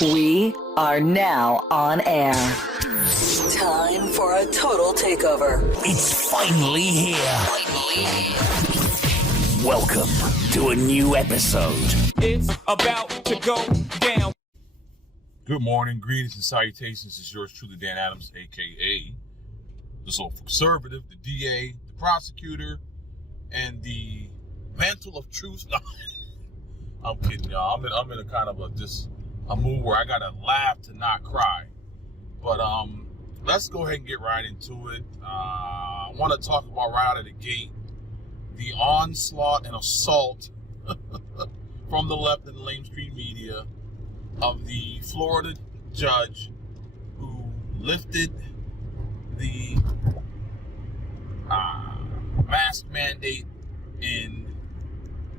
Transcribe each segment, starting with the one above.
We are now on air. Time for a total takeover. It's finally here. Welcome to a new episode. It's about to go down. Good morning, greetings and salutations. This is yours truly, Dan Adams, a.k.a. the Soulful Conservative, the DA, the prosecutor, and the mantle of truth. No, I'm kidding, y'all. I'm in a kind of a mood where I gotta laugh to not cry. But let's go ahead and get right into it. I want to talk about right out of the gate the onslaught and assault from the left and the mainstream media of the Florida judge who lifted the mask mandate in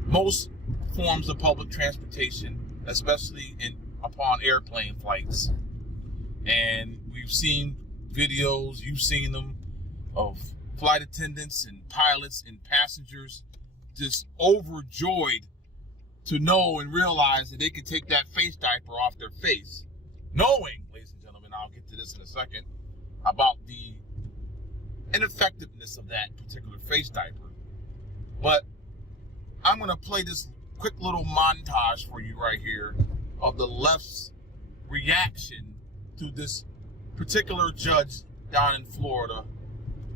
most forms of public transportation, especially upon airplane flights. And we've seen videos, you've seen them, of flight attendants and pilots and passengers just overjoyed to know and realize that they could take that face diaper off their face, knowing, ladies and gentlemen, I'll get to this in a second, about the ineffectiveness of that particular face diaper. But I'm going to play this quick little montage for you right here of the left's reaction to this particular judge down in Florida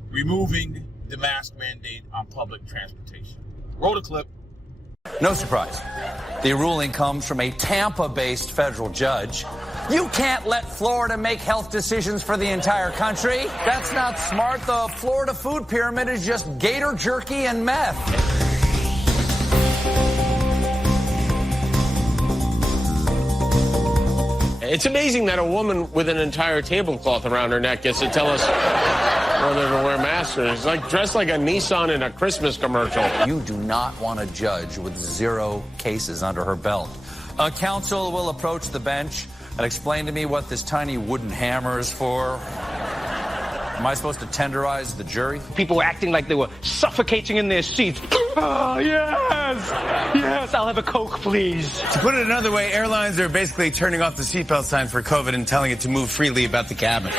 removing the mask mandate on public transportation. Roll the clip. No surprise. The ruling comes from a Tampa-based federal judge. You can't let Florida make health decisions for the entire country. That's not smart. The Florida food pyramid is just gator jerky and meth. It's amazing that a woman with an entire tablecloth around her neck gets to tell us whether to wear masks. It's like dressed like a Nissan in a Christmas commercial. You do not want a judge with 0 cases under her belt. A counsel will approach the bench and explain to me what this tiny wooden hammer is for. Am I supposed to tenderize the jury? People were acting like they were suffocating in their seats. Oh, yes! Yes, I'll have a Coke, please. To put it another way, airlines are basically turning off the seatbelt sign for COVID and telling it to move freely about the cabin.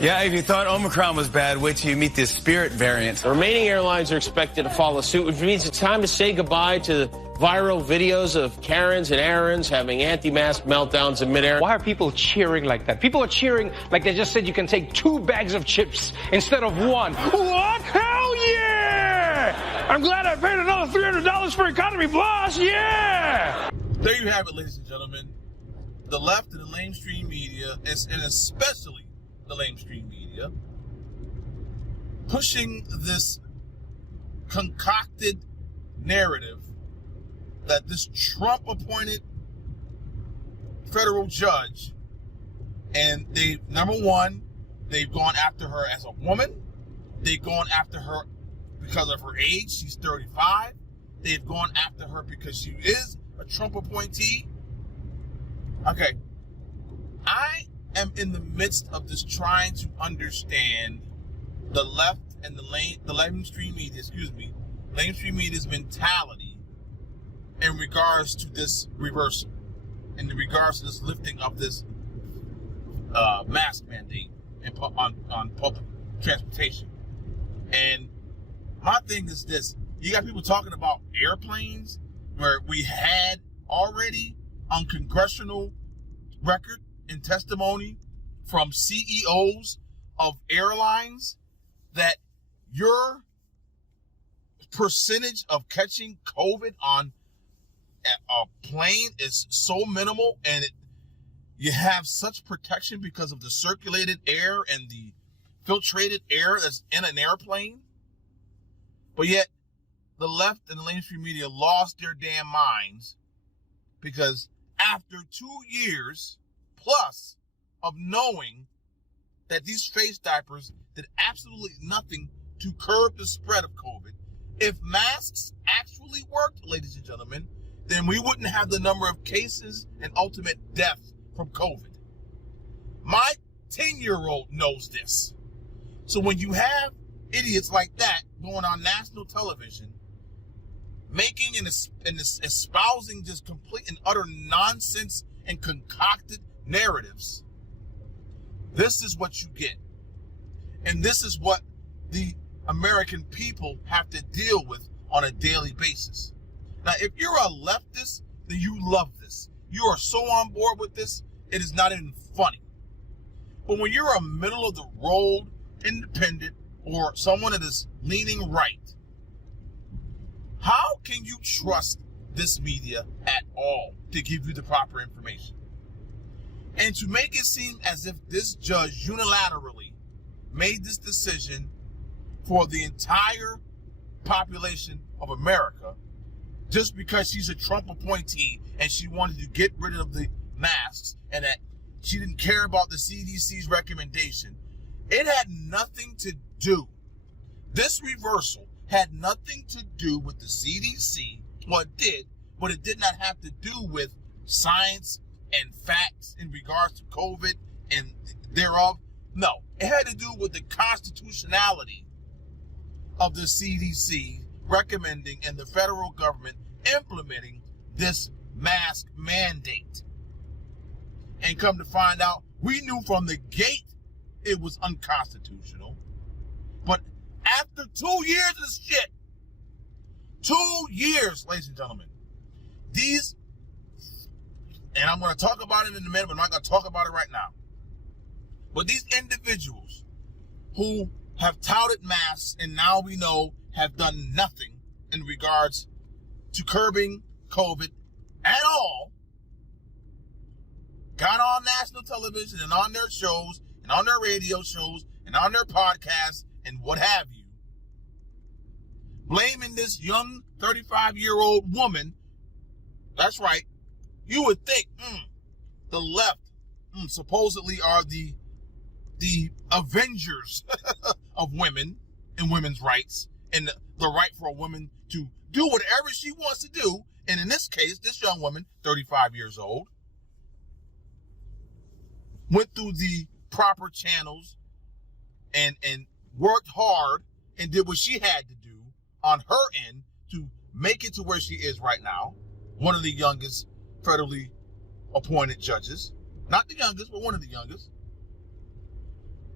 Yeah, if you thought Omicron was bad, wait till you meet this Spirit variant. The remaining airlines are expected to follow suit, which means it's time to say goodbye to viral videos of Karens and Aarons having anti-mask meltdowns in midair. Why are people cheering like that? People are cheering like they just said you can take 2 bags of chips instead of 1. What? Hell yeah! I'm glad I paid another $300 for Economy Plus, yeah! There you have it, ladies and gentlemen. The left and the mainstream media, and especially the mainstream media, pushing this concocted narrative that this Trump-appointed federal judge, and number one, they've gone after her as a woman. They've gone after her because of her age. She's 35. They've gone after her because she is a Trump appointee. Okay. I am in the midst of this trying to understand the left and the mainstream media, mainstream media's mentality in regards to this reversal, in regards to this lifting of this mask mandate on public transportation. And my thing is this: you got people talking about airplanes where we had already on congressional record and testimony from CEOs of airlines that your percentage of catching COVID on a plane is so minimal, and you have such protection because of the circulated air and the filtrated air that's in an airplane. But yet the left and the mainstream media lost their damn minds because after 2 years plus of knowing that these face diapers did absolutely nothing to curb the spread of COVID, if masks actually worked, ladies and gentlemen, then we wouldn't have the number of cases and ultimate death from COVID. My 10-year-old knows this. So when you have idiots like that going on national television, making and espousing just complete and utter nonsense and concocted narratives, this is what you get. And this is what the American people have to deal with on a daily basis. Now, if you're a leftist, then you love this. You are so on board with this, it is not even funny. But when you're a middle of the road independent or someone that is leaning right, how can you trust this media at all to give you the proper information? And to make it seem as if this judge unilaterally made this decision for the entire population of America just because she's a Trump appointee and she wanted to get rid of the masks and that she didn't care about the CDC's recommendation. It had nothing to do. This reversal had nothing to do with the CDC. Well, it did, but it did not have to do with science and facts in regards to COVID and thereof. No, it had to do with the constitutionality of the CDC recommending and the federal government implementing this mask mandate. And come to find out, we knew from the gate it was unconstitutional. But after 2 years of this shit, 2 years, ladies and gentlemen, these, and I'm going to talk about it in a minute, but I'm not going to talk about it right now. But these individuals who have touted masks and now we know have done nothing in regards to curbing COVID at all, got on national television and on their shows and on their radio shows and on their podcasts and what have you, blaming this young 35-year-old woman. That's right. You would think the left supposedly are the avengers of women and women's rights and the right for a woman to do whatever she wants to do. And in this case, this young woman, 35 years old, went through the proper channels and worked hard and did what she had to do on her end to make it to where she is right now. One of the youngest federally appointed judges. Not the youngest, but one of the youngest.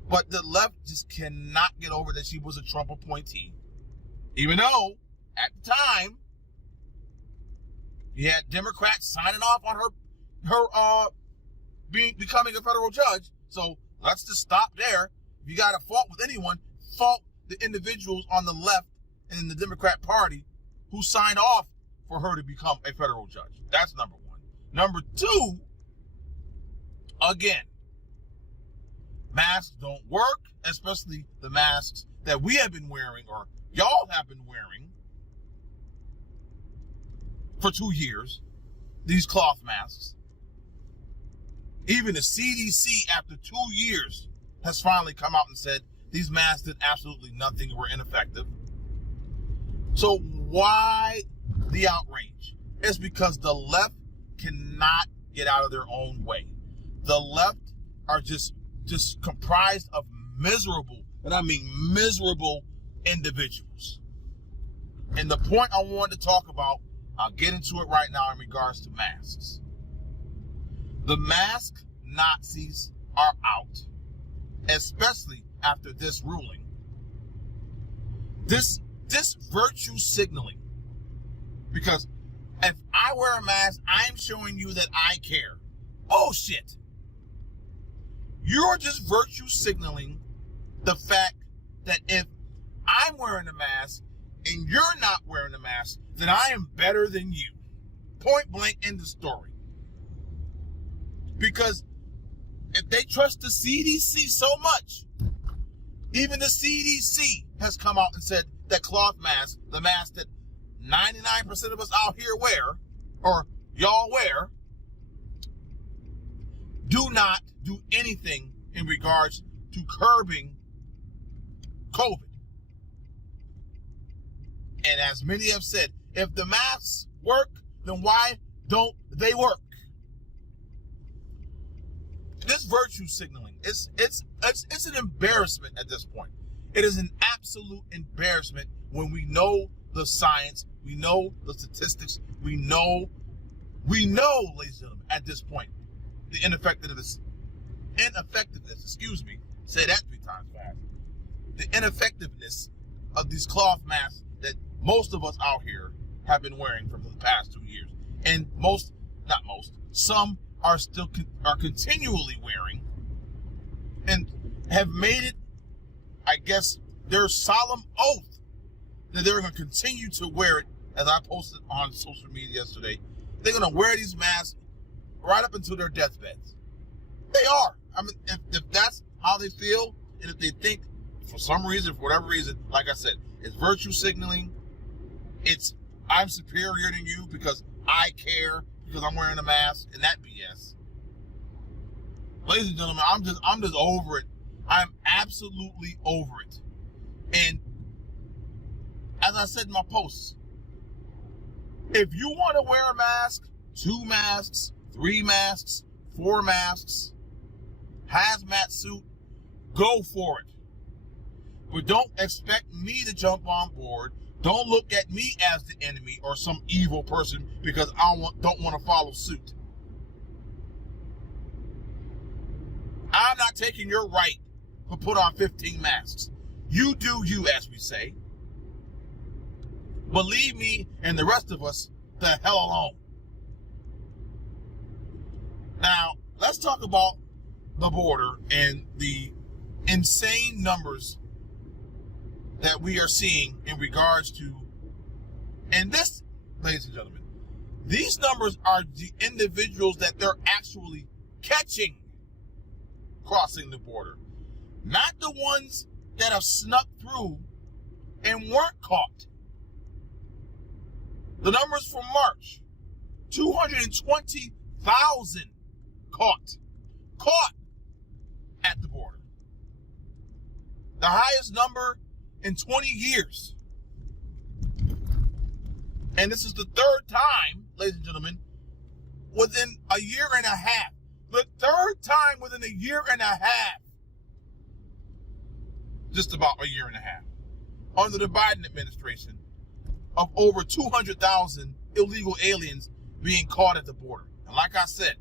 But the left just cannot get over that she was a Trump appointee. Even though, at the time, you had Democrats signing off on her becoming a federal judge. So let's just stop there. If you got a fault with anyone, fault the individuals on the left and in the Democrat Party who signed off for her to become a federal judge. That's number one. Number two, again, masks don't work, especially the masks that we have been wearing or y'all have been wearing for 2 years, these cloth masks. Even the CDC, after 2 years, has finally come out and said these masks did absolutely nothing and were ineffective. So why the outrage? It's because the left cannot get out of their own way. The left are just comprised of miserable, and I mean miserable individuals. And the point I wanted to talk about, I'll get into it right now in regards to masks. The mask Nazis are out, especially after this ruling. This virtue signaling, because if I wear a mask, I'm showing you that I care. Bullshit. You're just virtue signaling the fact that if I'm wearing a mask and you're not wearing a mask, then I am better than you. Point blank, end of story. Because if they trust the CDC so much, even the CDC has come out and said that cloth masks, the mask that 99% of us out here wear, or y'all wear, do not do anything in regards to curbing COVID. And as many have said, if the masks work, then why don't they work? This virtue signaling, it's an embarrassment at this point. It is an absolute embarrassment when we know the science, We know the statistics. We know, ladies and gentlemen, at this point, the ineffectiveness, say that 3 times fast. The ineffectiveness of these cloth masks that most of us out here have been wearing for the past 2 years. And some are still continually wearing and have made it, I guess, their solemn oath that they're going to continue to wear it. As I posted on social media yesterday, they're going to wear these masks right up until their deathbeds. They are. I mean, if that's how they feel, and if they think for some reason, for whatever reason, like I said, it's virtue signaling, it's I'm superior than you because I care, because I'm wearing a mask, and that BS. Ladies and gentlemen, I'm just over it. I'm absolutely over it. And as I said in my posts, if you want to wear a mask, 2 masks, 3 masks, 4 masks, hazmat suit, go for it. But don't expect me to jump on board. Don't look at me as the enemy or some evil person because I don't want to follow suit. I'm not taking your right to put on 15 masks. You do you, as we say. But leave me and the rest of us the hell alone. Now, let's talk about the border and the insane numbers that we are seeing in regards to, and this, ladies and gentlemen, these numbers are the individuals that they're actually catching crossing the border, not the ones that have snuck through and weren't caught. The numbers for March, 220,000 caught at the border. The highest number in 20 years. And this is the 3rd time, ladies and gentlemen, within a year and a half. The 3rd time within a year and a half. Just about a year and a half. Under the Biden administration, of over 200,000 illegal aliens being caught at the border. And like I said,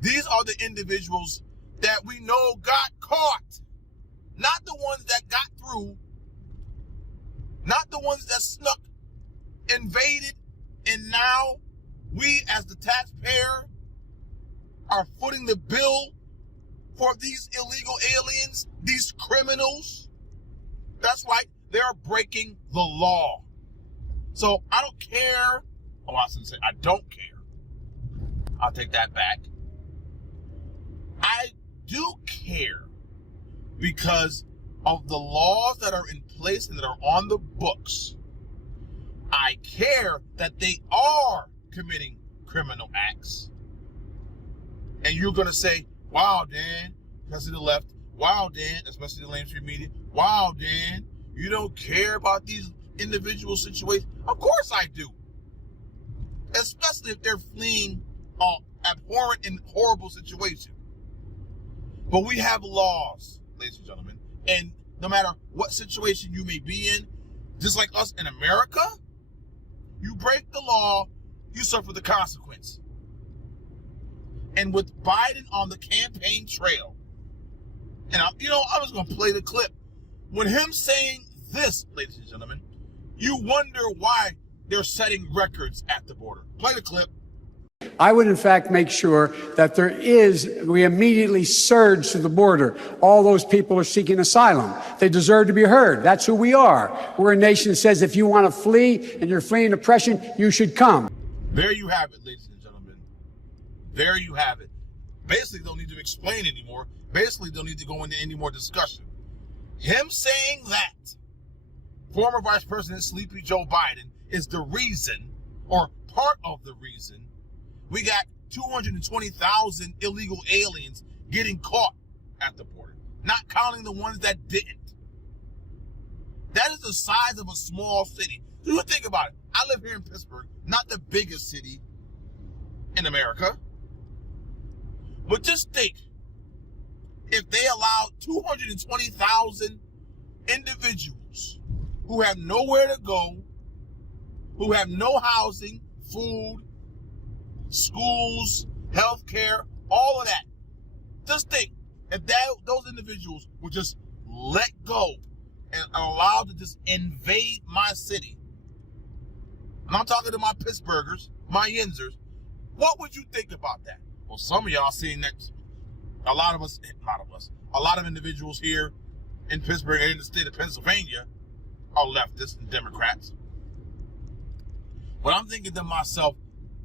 these are the individuals that we know got caught. Not the ones that got through. Not the ones that snuck, invaded, and now we as the taxpayer are footing the bill for these illegal aliens, these criminals. That's right, they're breaking the law. So I don't care. Oh, I shouldn't say I don't care. I'll take that back. I do care because of the laws that are in place and that are on the books. I care that they are committing criminal acts. And you're going to say, wow, Dan, especially the left, wow, Dan, especially the mainstream media, wow, Dan, you don't care about these individual situations. Of course I do. Especially if they're fleeing an abhorrent and horrible situation. But we have laws, ladies and gentlemen, and no matter what situation you may be in, just like us in America, you break the law, you suffer the consequence. And with Biden on the campaign trail, and I'm just going to play the clip. When him saying this, ladies and gentlemen, you wonder why they're setting records at the border. Play the clip. I would, in fact, make sure that we immediately surge to the border. All those people are seeking asylum. They deserve to be heard. That's who we are. We're a nation that says if you want to flee and you're fleeing oppression, you should come. There you have it, ladies and gentlemen. There you have it. Basically, don't need to explain anymore. Basically, don't need to go into any more discussion. Him saying that, former Vice President Sleepy Joe Biden, is the reason, or part of the reason, we got 220,000 illegal aliens getting caught at the border, not counting the ones that didn't. That is the size of a small city. So you think about it. I live here in Pittsburgh, not the biggest city in America. But just think, if they allowed 220,000 individuals who have nowhere to go, who have no housing, food, schools, health care, all of that. Just think, if those individuals were just let go and allowed to just invade my city, and I'm talking to my Pittsburghers, my Yinzers, what would you think about that? Well, some of y'all seeing that a lot of individuals here in Pittsburgh and in the state of Pennsylvania are leftists and Democrats. But I'm thinking to myself,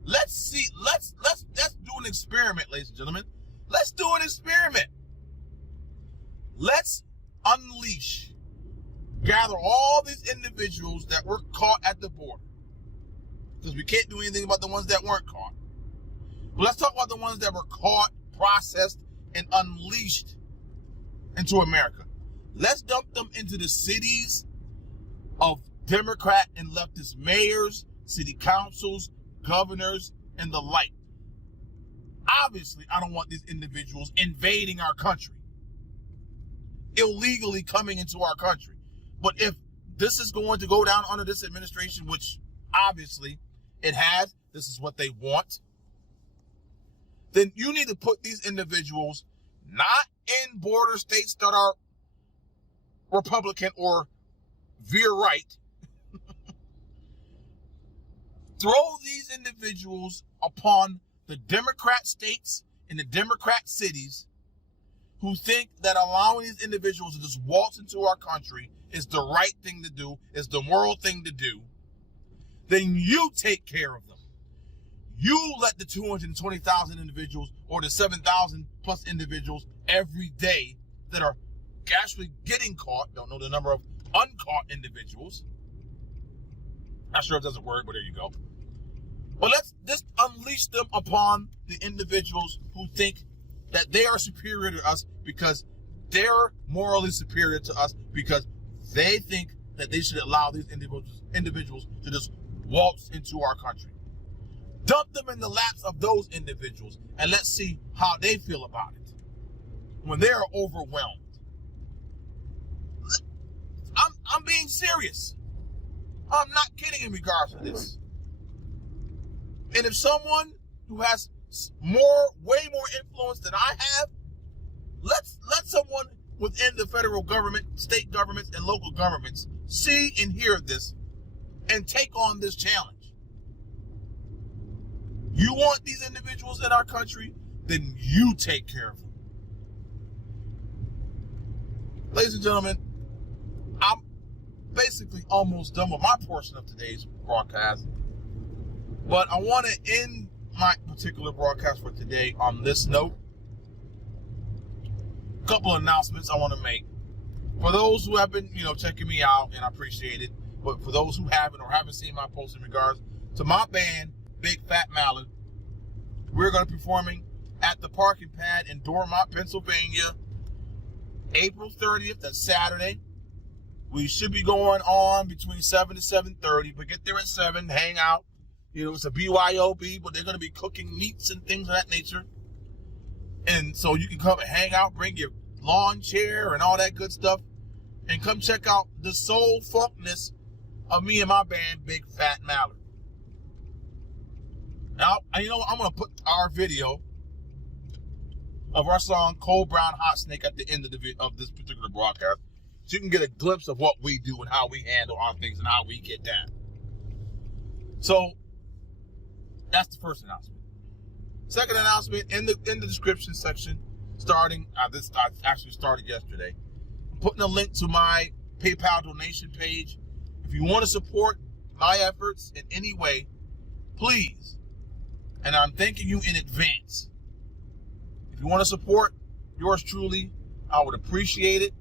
let's do an experiment, ladies and gentlemen. Let's do an experiment. Let's gather all these individuals that were caught at the border. Because we can't do anything about the ones that weren't caught. But let's talk about the ones that were caught, processed, and unleashed into America. Let's dump them into the cities of Democrat and leftist mayors, city councils, governors, and the like. Obviously, I don't want these individuals invading our country, illegally coming into our country. But if this is going to go down under this administration, which obviously it has, this is what they want, then you need to put these individuals not in border states that are Republican or veer right. Throw these individuals upon the Democrat states and the Democrat cities who think that allowing these individuals to just waltz into our country is the right thing to do, is the moral thing to do. Then you take care of them. You let the 220,000 individuals or the 7,000 plus individuals every day that are actually getting caught, don't know the number of uncaught individuals. Not sure if that's a word, but there you go. But let's just unleash them upon the individuals who think that they are superior to us because they're morally superior to us because they think that they should allow these individuals to just waltz into our country. Dump them in the laps of those individuals and let's see how they feel about it when they are overwhelmed. I'm being serious. I'm not kidding in regards to this. And if someone who has way more influence than I have, let someone within the federal government, state governments, and local governments see and hear this and take on this challenge. You want these individuals in our country, then you take care of them. Ladies and gentlemen, I'm basically almost done with my portion of today's broadcast. But I want to end my particular broadcast for today on this note. A couple of announcements I want to make. For those who have been, checking me out, and I appreciate it. But for those who haven't or haven't seen my post in regards to my band, Big Fat Mallard, we're going to be performing at the Parking Pad in Dormont, Pennsylvania, April 30th, that's Saturday. We should be going on between 7 to 7:30, but get there at 7, hang out. It's a BYOB, but they're going to be cooking meats and things of that nature. And so you can come and hang out, bring your lawn chair and all that good stuff, and come check out the soul funkness of me and my band, Big Fat Mallard. Now, I'm going to put our video of our song, Cold Brown Hot Snake, at the end of this particular broadcast, so you can get a glimpse of what we do and how we handle our things and how we get down. So, that's the first announcement. Second announcement, in the description section, this actually started yesterday. I'm putting a link to my PayPal donation page. If you want to support my efforts in any way, please, and I'm thanking you in advance. If you want to support yours truly, I would appreciate it.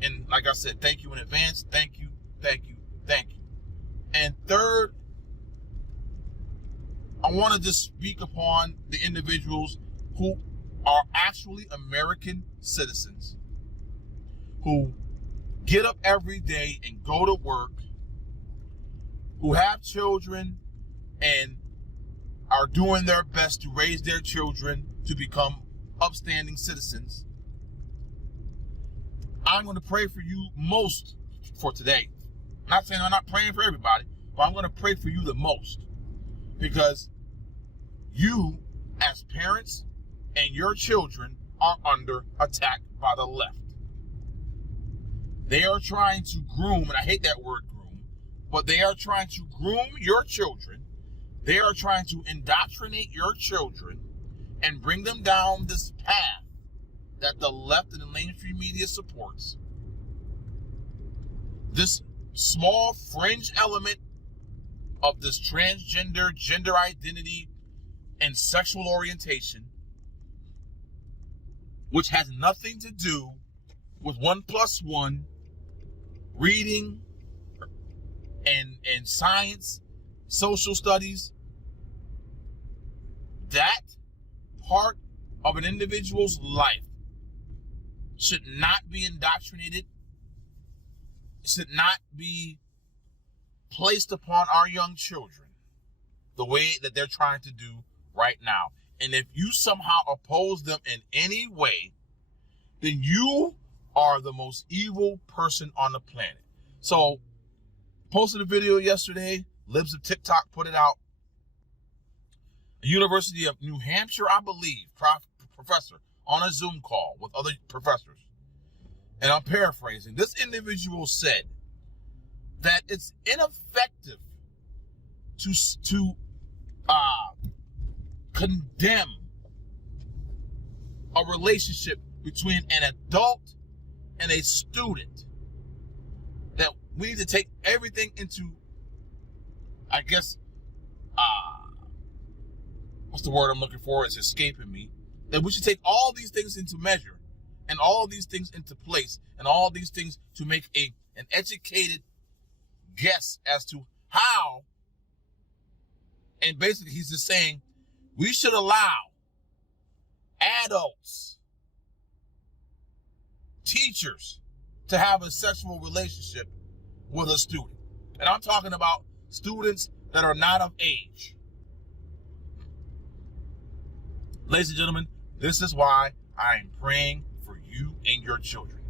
And like I said, thank you in advance. Thank you, thank you, thank you. And third, I want to just speak upon the individuals who are actually American citizens, who get up every day and go to work, who have children and are doing their best to raise their children to become upstanding citizens. I'm going to pray for you most for today. I'm not saying I'm not praying for everybody, but I'm going to pray for you the most, because you, as parents and your children, are under attack by the left. They are trying to groom, and I hate that word groom, but they are trying to groom your children. They are trying to indoctrinate your children and bring them down this path that the left and the mainstream media supports. This small fringe element of this transgender, gender identity, and sexual orientation, which has nothing to do with 1 + 1, reading, and science, social studies. That part of an individual's life should not be indoctrinated, should not be placed upon our young children the way that they're trying to do right now. And if you somehow oppose them in any way, then you are the most evil person on the planet. So, posted a video yesterday, Libs of TikTok put it out. The University of New Hampshire, I believe, professor on a Zoom call with other professors. And I'm paraphrasing. This individual said that it's ineffective to condemn a relationship between an adult and a student. That we need to take everything into, I guess, what's the word I'm looking for? It's escaping me. That we should take all these things into measure and all these things into place and all these things to make an educated guess as to how. And basically he's just saying we should allow adults, teachers, to have a sexual relationship with a student. And I'm talking about students that are not of age. Ladies and gentlemen, this is why I am praying for you and your children.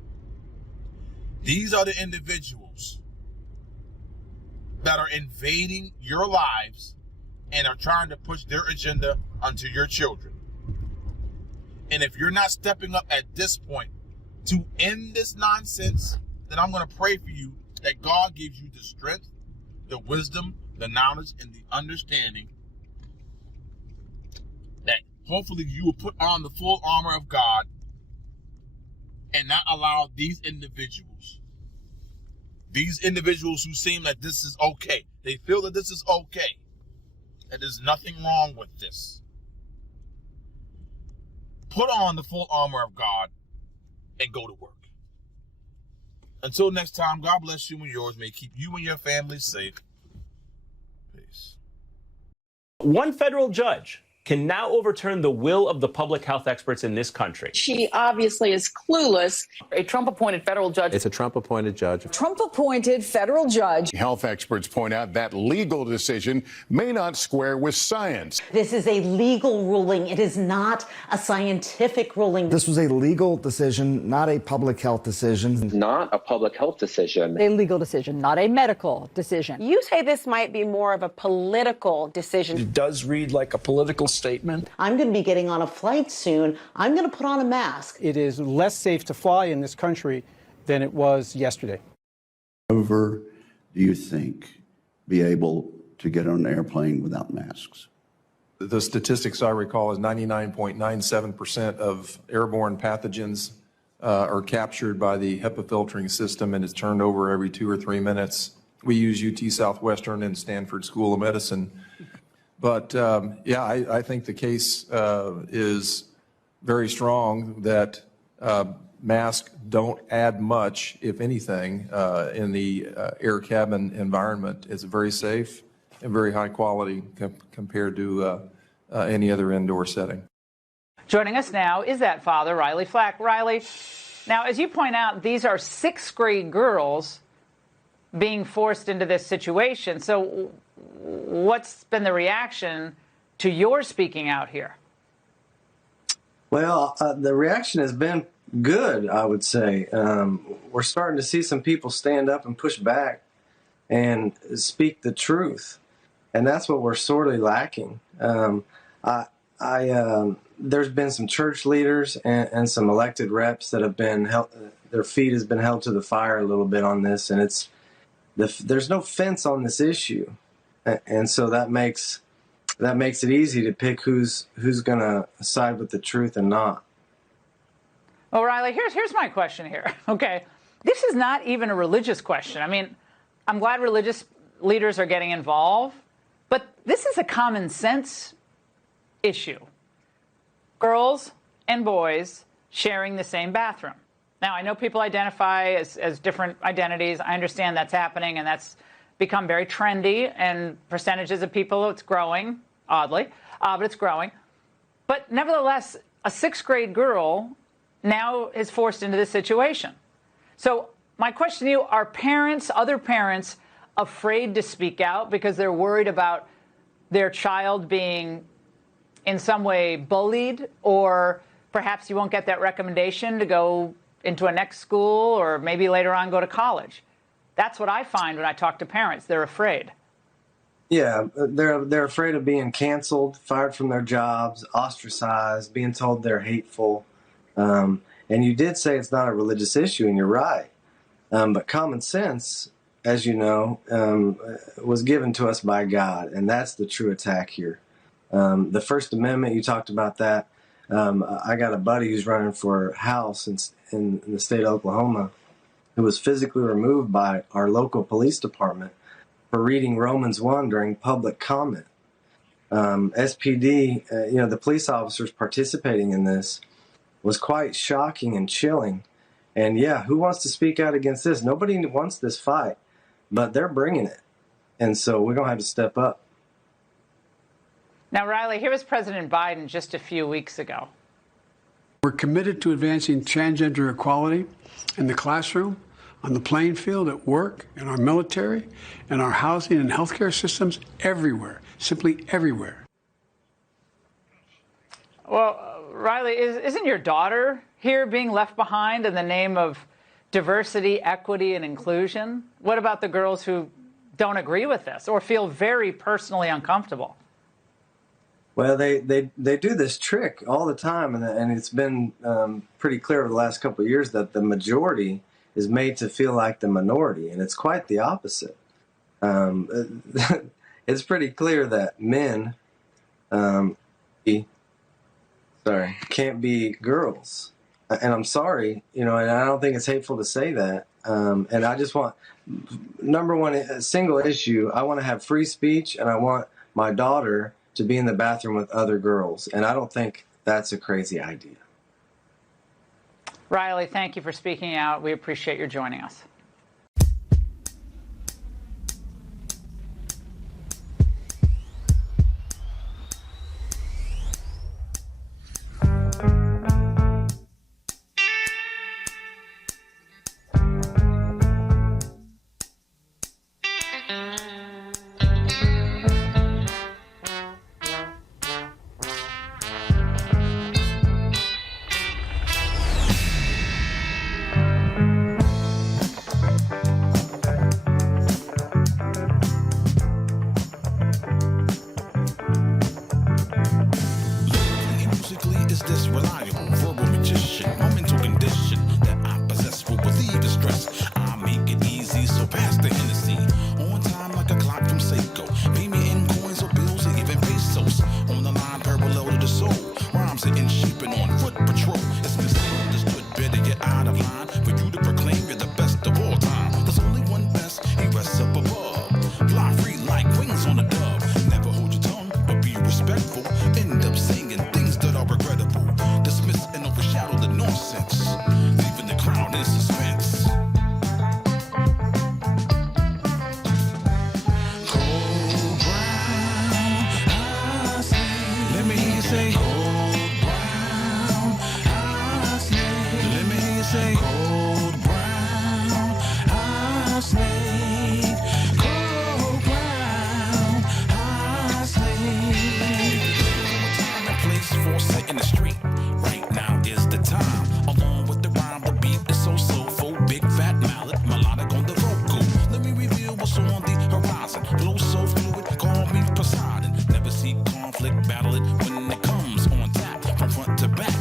These are the individuals that are invading your lives and are trying to push their agenda onto your children. And if you're not stepping up at this point to end this nonsense, then I'm going to pray for you that God gives you the strength, the wisdom, the knowledge, and the understanding that hopefully you will put on the full armor of God and not allow these individuals who seem like this is okay, they feel that this is okay, that there's nothing wrong with this. Put on the full armor of God and go to work. Until next time, God bless you and yours. May keep you and your family safe. Peace. One federal judge can now overturn the will of the public health experts in this country. She obviously is clueless. A Trump-appointed federal judge. It's a Trump-appointed judge. Trump-appointed federal judge. Health experts point out that legal decision may not square with science. This is a legal ruling. It is not a scientific ruling. This was a legal decision, not a public health decision. Not a public health decision. A legal decision, not a medical decision. You say this might be more of a political decision. It does read like a political statement. I'm going to be getting on a flight soon. I'm going to put on a mask. It is less safe to fly in this country than it was yesterday. Over, do you think, be able to get on an airplane without masks? The statistics I recall is 99.97% of airborne pathogens are captured by the HEPA filtering system and is turned over every 2 or 3 minutes. We use UT Southwestern and Stanford School of Medicine. But yeah, I think the case is very strong that masks don't add much, if anything, in the air cabin environment. It's very safe and very high quality compared to any other indoor setting. Joining us now is that father, Riley Flack. Riley, now, as you point out, these are 6th grade girls being forced into this situation. So what's been the reaction to your speaking out here? Well, the reaction has been good, I would say. We're starting to see some people stand up and push back and speak the truth. And that's what we're sorely lacking. There's been some church leaders and some elected reps that have been held, their feet has been held to the fire a little bit on this, and there's no fence on this issue, and so that makes it easy to pick who's going to side with the truth and not. Well, Riley, here's my question here. Okay, this is not even a religious question. I mean, I'm glad religious leaders are getting involved, but this is a common sense issue. Girls and boys sharing the same bathroom. Now, I know people identify as different identities. I understand that's happening, and that's become very trendy, and percentages of people, it's growing, oddly, but it's growing. But nevertheless, a 6th grade girl now is forced into this situation. So my question to you, are parents, other parents, afraid to speak out because they're worried about their child being in some way bullied, or perhaps you won't get that recommendation to go into a next school or maybe later on go to college? That's what I find when I talk to parents. They're afraid. Yeah, they're afraid of being canceled, fired from their jobs, ostracized, being told they're hateful. And you did say it's not a religious issue, and you're right. But common sense, as you know, was given to us by God, and that's the true attack here. The First Amendment, you talked about that. I got a buddy who's running for House in the state of Oklahoma who was physically removed by our local police department for reading Romans 1 during public comment. SPD, the police officers participating in this was quite shocking and chilling. And yeah, who wants to speak out against this? Nobody wants this fight, but they're bringing it. And so we're going to have to step up. Now, Riley, here was President Biden just a few weeks ago. We're committed to advancing transgender equality in the classroom, on the playing field, at work, in our military, in our housing and healthcare systems, everywhere, simply everywhere. Well, Riley, isn't your daughter here being left behind in the name of diversity, equity, and inclusion? What about the girls who don't agree with this or feel very personally uncomfortable? Well, they do this trick all the time, and it's been pretty clear over the last couple of years that the majority is made to feel like the minority, and it's quite the opposite. It's pretty clear that men can't be girls. And I'm sorry, and I don't think it's hateful to say that. And I just want, number one, a single issue, I want to have free speech, and I want my daughter to be in the bathroom with other girls. And I don't think that's a crazy idea. Riley, thank you for speaking out. We appreciate your joining us. So on to back